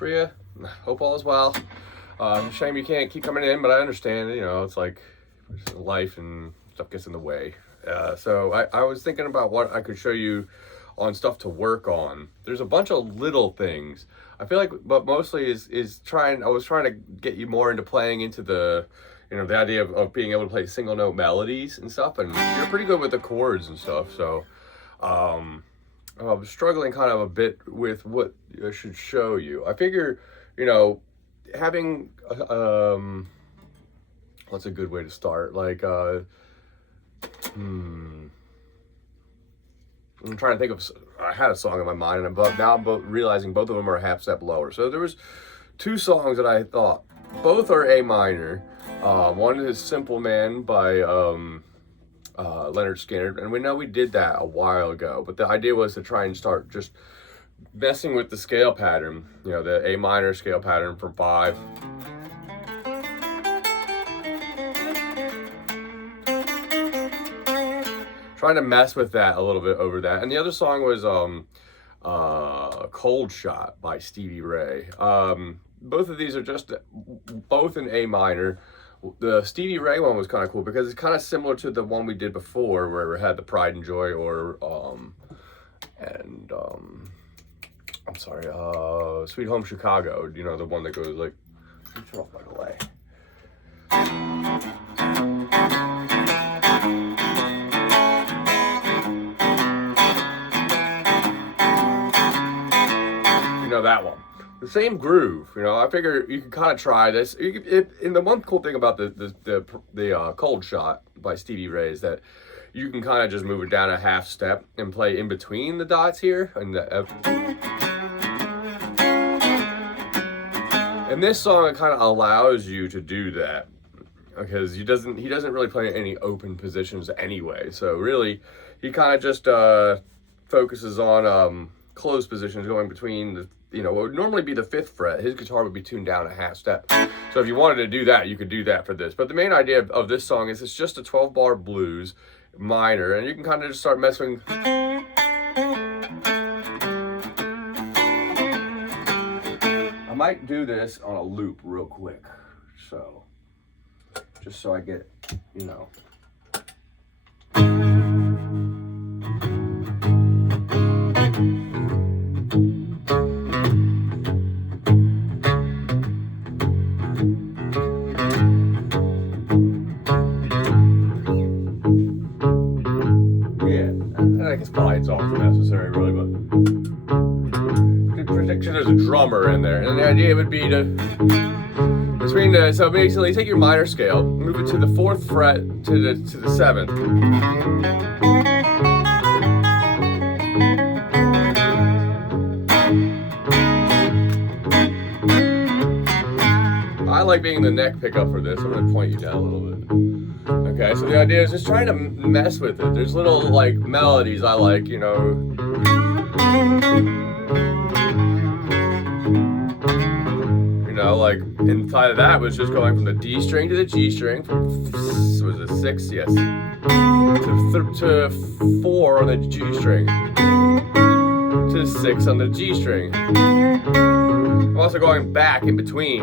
Priya. Hope all is well. Shame you can't keep coming in, but I understand. You know, it's like life and stuff gets in the way. So I was thinking about what I could show you on stuff to work on. There's a bunch of little things. I feel like, but mostly I was trying to get you more into playing into the, you know, the idea of being able to play single note melodies and stuff. And you're pretty good with the chords and stuff. So, I'm struggling kind of a bit with what I should show you. I figure, you know, having, what's a good way to start? Like, I'm trying to think of, I had a song in my mind, and now I'm realizing both of them are a half step lower. So there was two songs that I thought, both are A minor. One is Simple Man by Leonard Skinner, and we know we did that a while ago, but the idea was to try and start just messing with the scale pattern, you know, the A minor scale pattern from 5. Trying to mess with that a little bit over that. And the other song was Cold Shot by Stevie Ray. Both of these are just both in A minor. The Stevie Ray one was kind of cool because it's kind of similar to the one we did before where we had the Pride and Joy I'm sorry, Sweet Home Chicago, you know, the one that goes like, turn off my delay. You know, that one. The same groove, you know. I figure you can kind of try this. And the one cool thing about the Cold Shot by Stevie Ray is that you can kind of just move it down a half step and play in between the dots here. And this song, it kind of allows you to do that because he doesn't really play any open positions anyway. So really, he kind of just focuses on closed positions going between the, you know, what would normally be the 5th fret. His guitar would be tuned down a half step. So if you wanted to do that, you could do that for this. But the main idea of this song is it's just a 12-bar blues minor, and you can kind of just start messing. I might do this on a loop real quick. So, just so I get, you know. I guess probably it's all necessary, really, but prediction there's a drummer in there, and the idea would be to so basically take your minor scale, move it to the 4th fret to the 7th. I like being the neck pickup for this. I'm going to point you down a little bit. Okay, so the idea is just trying to mess with it. There's little like melodies I like, you know. You know, like inside of that was just going from the D string to the G string, from was it 6? Yes. To 4 on the G string. To 6 on the G string. I'm also going back in between.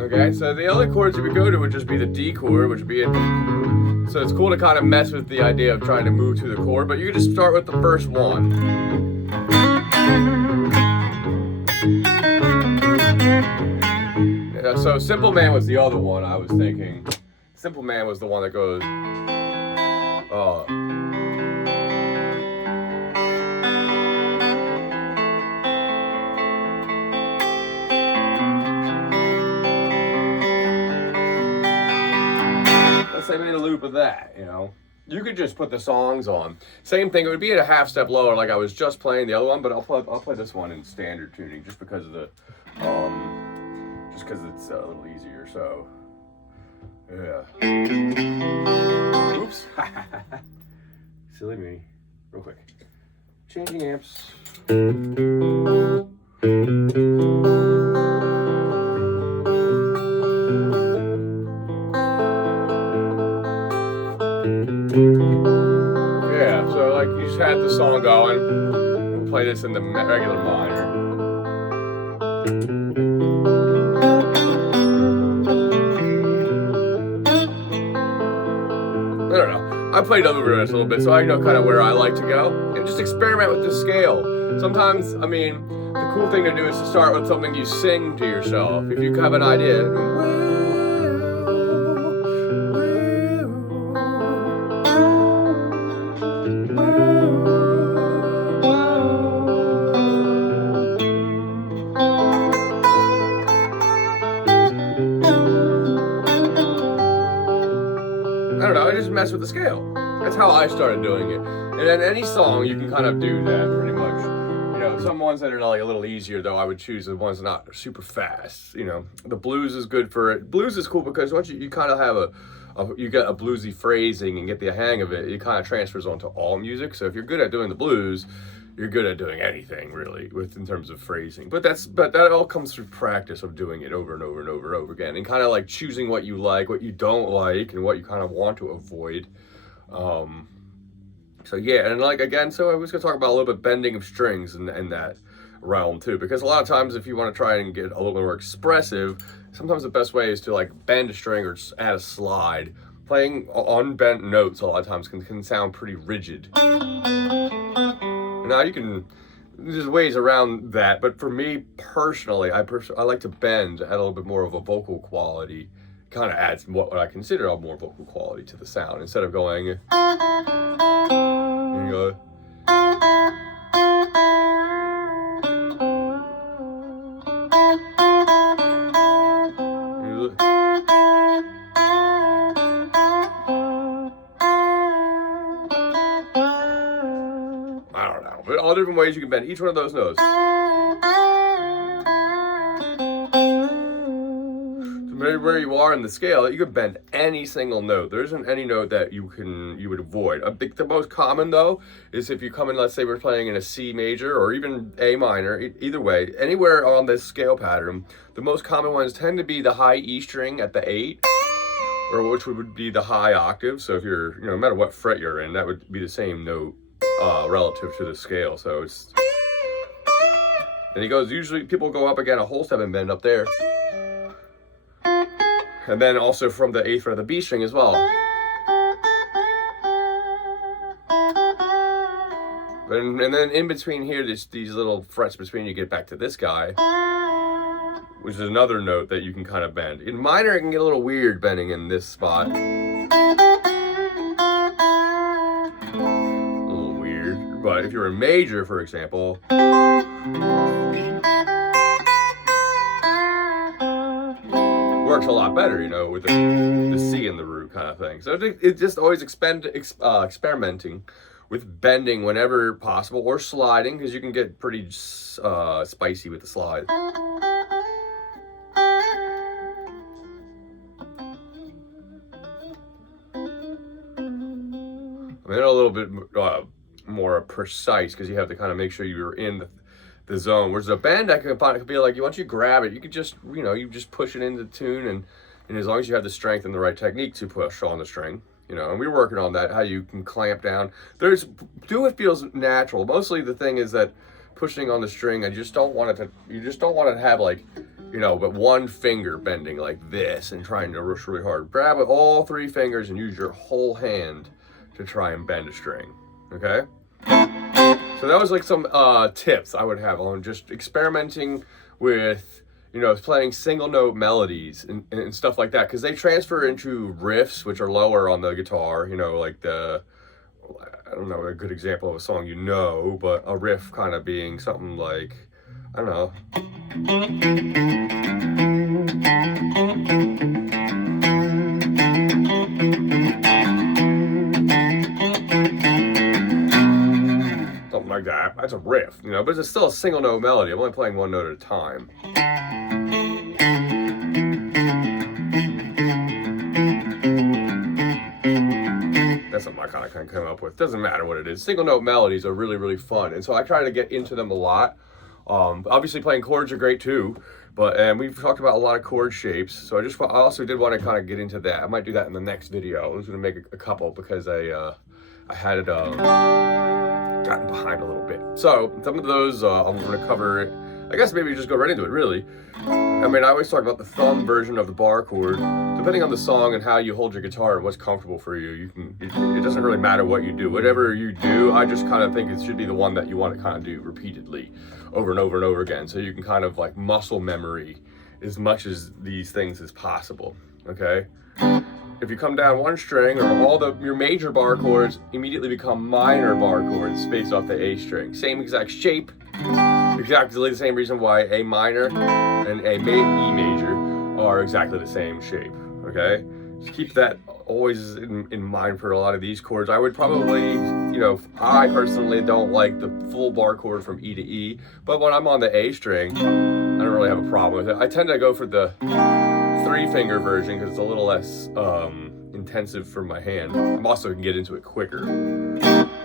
Okay, so the other chords you would go to would just be the D chord, which would be so it's cool to kind of mess with the idea of trying to move to the chord, but you can just start with the first one. Yeah, so Simple Man was the other one I was thinking. Simple Man was the one that goes, let's say we need a loop of that, you know. You could just put the songs on. Same thing, it would be at a half step lower like I was just playing the other one, but I'll play this one in standard tuning just because of the, just because it's a little easier, so, yeah. Oops. Silly me. Real quick. Changing amps. Yeah, so like you just had the song going. We'll play this in the regular minor. I don't know. I played over this a little bit, so I know kind of where I like to go. And just experiment with the scale. Sometimes, I mean, the cool thing to do is to start with something you sing to yourself. If you have an idea, I don't know, I just mess with the scale. That's how I started doing it. And then any song, you can kind of do that pretty much. You know, some ones that are like a little easier, though, I would choose the ones not super fast. You know, the blues is good for it. Blues is cool because once you kind of have you get a bluesy phrasing and get the hang of it, it kind of transfers onto all music. So if you're good at doing the blues, you're good at doing anything really in terms of phrasing. But that all comes through practice of doing it over and over and over and over again, and kind of like choosing what you like, what you don't like, and what you kind of want to avoid. So yeah, and like again, so I was gonna talk about a little bit bending of strings in that realm too, because a lot of times if you want to try and get a little more expressive, sometimes the best way is to like bend a string or just add a slide. Playing unbent notes a lot of times can sound pretty rigid. Now there's ways around that, but for me personally, I like to bend, add a little bit more of a vocal quality. Kind of adds what I consider a more vocal quality to the sound, instead of going, you go, I don't know, but all different ways you can bend each one of those notes. Where you are in the scale, you can bend any single note. There isn't any note that you would avoid. I think the most common though is if you come in, let's say we're playing in a C major or even A minor, either way, anywhere on this scale pattern, the most common ones tend to be the high E string at the 8, or which would be the high octave. So if you're, no matter what fret you're in, that would be the same note relative to the scale. So it's, and it goes, usually people go up again a whole step and bend up there. And then also from the 8th fret of the B string as well. And then in between here, these little frets between, you get back to this guy, which is another note that you can kind of bend. In minor, it can get a little weird bending in this spot. A little weird. But if you're in major, for example, works a lot better, with the C in the root kind of thing. So it just always experimenting with bending whenever possible, or sliding, because you can get pretty spicy with the slide. I mean, a little bit more precise, because you have to kind of make sure you're in the zone. Whereas a bend, I could be like, once you grab it, you could just, you just push it into tune, and as long as you have the strength and the right technique to push on the string, and we're working on that, how you can clamp down. Do it feels natural. Mostly the thing is that pushing on the string, you just don't want it to have like, but one finger bending like this and trying to rush really hard. Grab with all 3 fingers and use your whole hand to try and bend a string, okay? So that was like some tips I would have on just experimenting with, playing single note melodies and stuff like that, because they transfer into riffs, which are lower on the guitar, like I don't know a good example of a song, but a riff kind of being something like, I don't know. Something like that. That's a riff, but it's still a single note melody. I'm only playing one note at a time. That's something I kind of come up with. Doesn't matter what it is. Single note melodies are really, really fun. And so I try to get into them a lot Obviously playing chords are great too, and we've talked about a lot of chord shapes. So I also did want to kind of get into that. I might do that in the next video. I was going to make a couple because I had gotten behind a little bit. So some of those I'm going to cover. I guess maybe just go right into it, really. I mean, I always talk about the thumb version of the bar chord. Depending on the song and how you hold your guitar and what's comfortable for you, it doesn't really matter what you do. Whatever you do, I just kind of think it should be the one that you want to kind of do repeatedly over and over and over again. So you can kind of like muscle memory as much as these things as possible, okay? If you come down one string, or your major bar chords immediately become minor bar chords based off the A string. Same exact shape, exactly the same reason why A minor and E major are exactly the same shape, okay? Just keep that always in mind for a lot of these chords. I would probably, I personally don't like the full bar chord from E to E, but when I'm on the A string, I don't really have a problem with it. I tend to go for the 3-finger version because it's a little less intensive for my hand. I'm also can get into it quicker.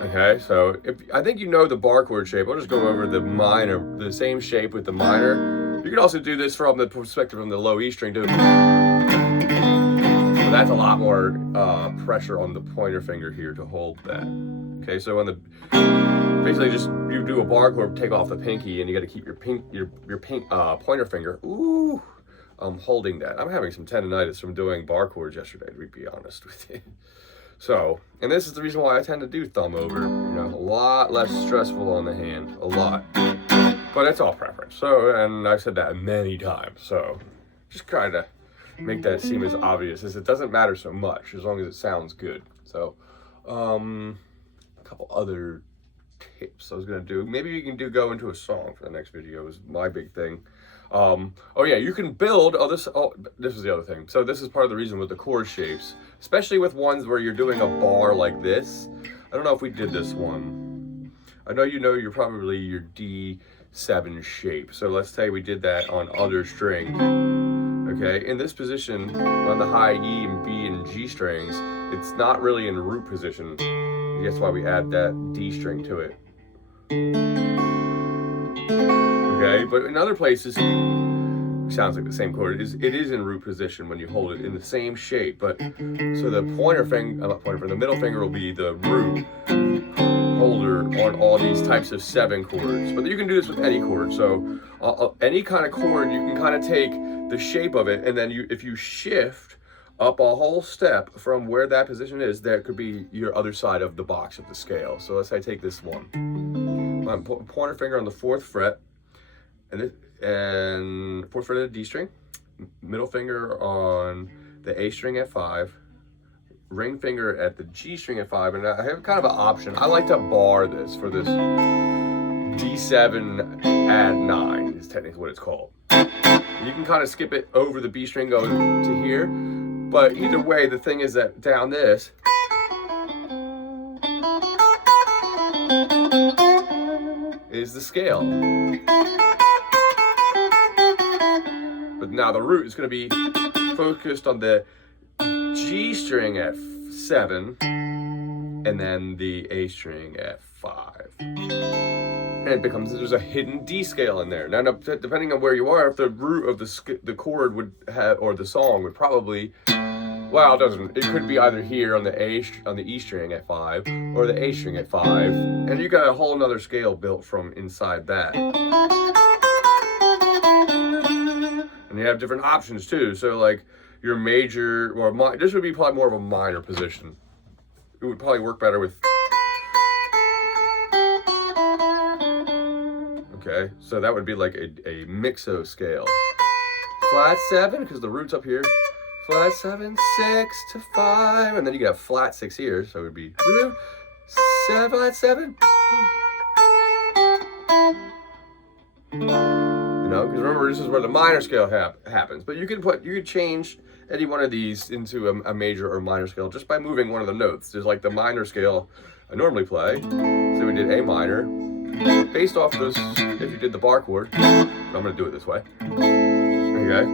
Okay, so I think you know the bar chord shape. I'll just go over the same shape with the minor. You can also do this from the perspective from the low E string too. So that's a lot more pressure on the pointer finger here to hold that. Okay, so basically just you do a bar chord, take off the pinky, and you got to keep your pointer finger. Ooh. Holding that. I'm having some tendonitis from doing bar chords yesterday, to be honest with you. So, and this is the reason why I tend to do thumb over, a lot less stressful on the hand, a lot. But it's all preference. So, and I've said that many times. So, just kind of make that seem as obvious as it doesn't matter so much, as long as it sounds good. So, a couple other tips I was going to do. Maybe you can go into a song for the next video is my big thing. Oh yeah, you can build, this is the other thing. So this is part of the reason with the chord shapes, especially with ones where you're doing a bar like this. I don't know if we did this one. I know you're probably your D7 shape. So let's say we did that on other string. Okay, in this position, on the high E and B and G strings, it's not really in root position. That's why we add that D string to it. Okay, but in other places, it sounds like the same chord. It is in root position when you hold it in the same shape. But so the the middle finger will be the root holder on all these types of 7 chords. But you can do this with any chord. So any kind of chord, you can kind of take the shape of it, and then if you shift up a whole step from where that position is, that could be your other side of the box of the scale. So let's say I take this one. Pointer finger on the 4th fret. And 4th fret of the D string, middle finger on the A string at 5, ring finger at the G string at 5, and I have kind of an option. I like to bar this for this D7 add 9 is technically what it's called. You can kind of skip it over the B string, go to here, but either way, the thing is that down this, is the scale. But now the root is going to be focused on the G string at 7 and then the A string at 5. And there's a hidden D scale in there. Now, depending on where you are, if the root of the chord would have, or the song would probably, well, it could be either here on the E string at 5 or the A string at 5. And you got a whole nother scale built from inside that. And you have different options too. So like your major, this would be probably more of a minor position. It would probably work better with. Okay, so that would be like a mixo scale. Flat 7, because the root's up here. Flat 7, 6 to 5, and then you got flat 6 here, so it would be root 7, flat 7. Because remember, this is where the minor scale happens. But you could change any one of these into a major or minor scale just by moving one of the notes. There's like the minor scale I normally play. So we did A minor, based off this. If you did the bar chord, I'm going to do it this way. Okay,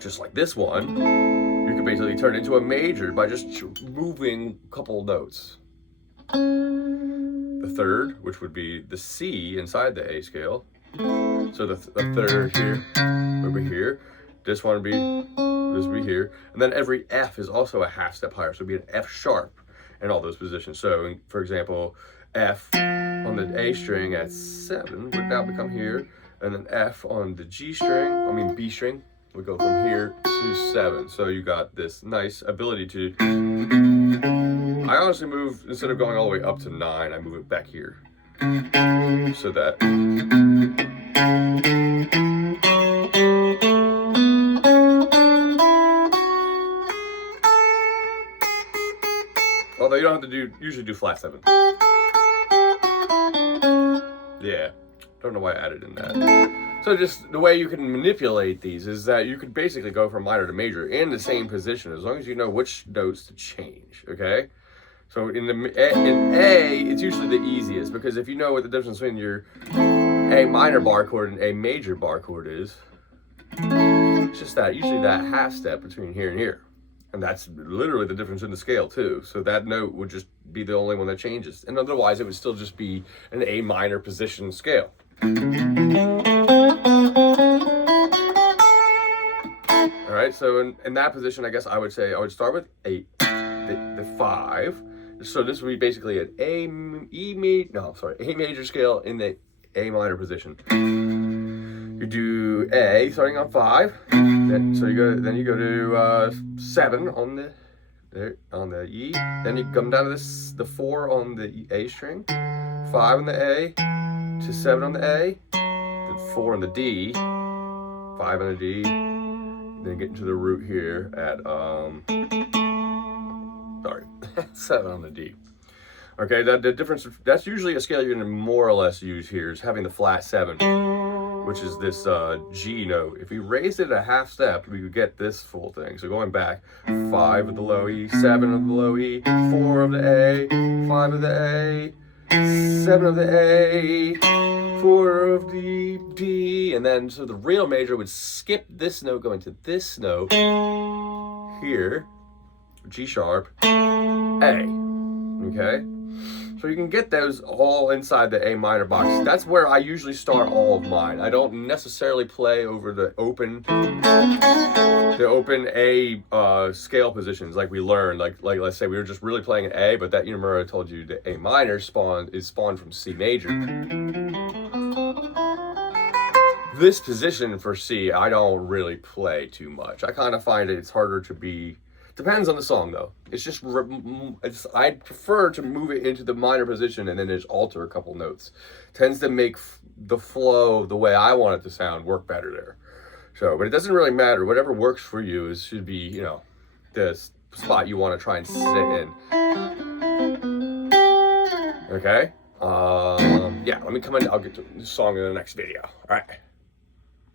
just like this one, you could basically turn it into a major by just moving a couple notes. the third, which would be the C inside the A scale. So the third here, over here. This one would be here. And then every F is also a half step higher. So it'd be an F sharp in all those positions. So for example, F on the A string at 7 would now become here. And then F on the B string, would go from here to 7. So you got this nice ability to, I honestly move, instead of going all the way up to 9, I move it back here. So that, although you don't have to usually do flat 7. Yeah, don't know why I added in that. So just the way you can manipulate these is that you could basically go from minor to major in the same position as long as you know which notes to change, okay? So in A, it's usually the easiest because if you know what the difference between your A minor bar chord and A major bar chord is, it's just that, usually that half step between here and here. And that's literally the difference in the scale too. So that note would just be the only one that changes. And otherwise it would still just be an A minor position scale. All right, so in that position, I guess I would say I would start with the 5. So this would be basically an A major scale in the A minor position. You do A starting on 5. Then you go to 7 on the E. Then you come down to the 4 on the A string, 5 on the A, to 7 on the A, then 4 on the D, 5 on the D. Then get into the root here at 7 on the D. Okay, the difference, that's usually a scale you're going to more or less use here, is having the flat 7, which is this G note. If you raised it a half step, we could get this full thing. So going back, 5 of the low E, 7 of the low E, 4 of the A, 5 of the A, 7 of the A, 4 of the D, and then so the real major would skip this note going to this note here, G sharp, A, okay? So you can get those all inside the A minor box. That's where I usually start all of mine. I don't necessarily play over the open A scale positions like we learned. Like let's say we were just really playing an A, but that, you remember I told you the A minor is spawned from C major. This position for C, I don't really play too much. I kind of find it's harder to be. Depends on the song though. It's just, I prefer to move it into the minor position and then just alter a couple notes. Tends to make the flow the way I want it to sound work better there. So, but it doesn't really matter. Whatever works for you should be, you know, the spot you want to try and sit in. Okay? Yeah, let me come in. I'll get to the song in the next video. All right.